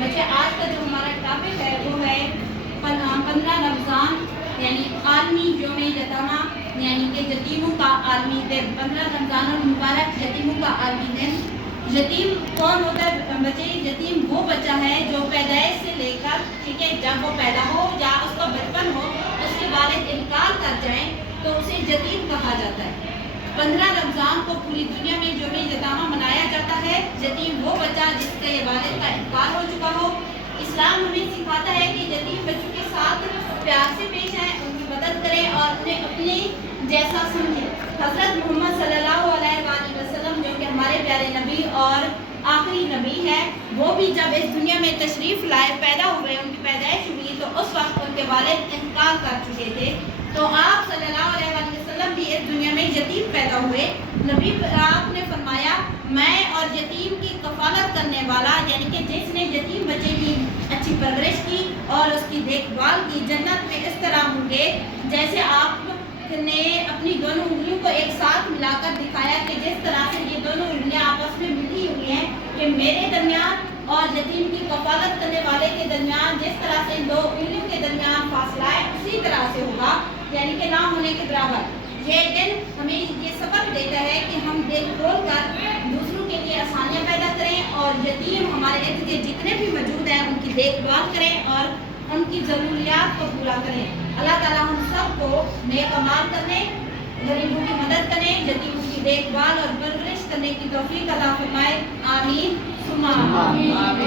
بچے آج کا جو ہمارا ٹاپک ہے وہ ہے 15 رمضان یعنی عالمی یوم یتامہ، یعنی کہ یتیموں کا عالمی دن۔ 15 رمضان المبارک یتیموں کا عالمی دن۔ یتیم کون ہوتا ہے بچے؟ یتیم وہ بچہ ہے جو پیدائش سے لے کر ٹھیک ہے جب وہ پیدا ہو یا اس کا بچپن ہو، اس کے والد انتقال کر جائیں تو اسے یتیم کہا جاتا ہے۔ 15 رمضان کو پوری دنیا میں یوم یتامہ منایا جاتا ہے۔ یتیم وہ بچہ جس کے والد کا انتقال ہو چکا ہو۔ اسلام ہمیں سکھاتا ہے کہ یتیم بچوں کے ساتھ پیار سے پیش آئیں، ان کی مدد کریں اور انہیں اپنے جیسا سمجھیں۔ حضرت محمد صلی اللہ علیہ وآلہ وسلم جو کہ ہمارے پیارے نبی اور آخری نبی ہے، وہ بھی جب اس دنیا میں تشریف لائے، پیدا ہوئے، ان کی پیدائش ہوئی تو اس وقت ان کے والد انتقال کر چکے تھے۔ تو آپ صلی اللہ علیہ وآلہ وسلم بھی اس دنیا میں یتیم پیدا ہوئے۔ نبی آپ نے فرمایا میں اور یتیم کی کفالت کرنے والا، یعنی کہ جس نے یتیم بچے کی اچھی پرورش کی اور اس کی دیکھ بھال کی، جنت میں اس طرح ہوں گے جیسے آپ نے اپنی دونوں انگلیوں کو ایک ساتھ ملا کر دکھایا کہ جس طرح سے یہ دونوں انگلیاں آپس میں ملی ہوئی ہیں کہ میرے درمیان اور یتیم کی کفالت کرنے والے کے درمیان جس طرح سے دو انگلیوں کے درمیان فاصلہ ہے اسی طرح سے ہوگا، یعنی کہ نہ ہونے کے برابر۔ یہ دن ہمیں یہ سبق دیتا ہے کہ ہم دل کھول کر دوسروں کے لیے آسانیاں پیدا کریں اور یتیم ہمارے ارد گرد جتنے بھی موجود ہیں ان کی دیکھ بھال کریں اور ان کی ضروریات کو پورا کریں۔ اللہ تعالیٰ ہم سب کو نیک اعمال کرنے، غریبوں کی مدد کرنے، یتیموں کی دیکھ بھال اور پرورش کرنے کی توفیق عطا فرمائے۔ آمین ثم آمین۔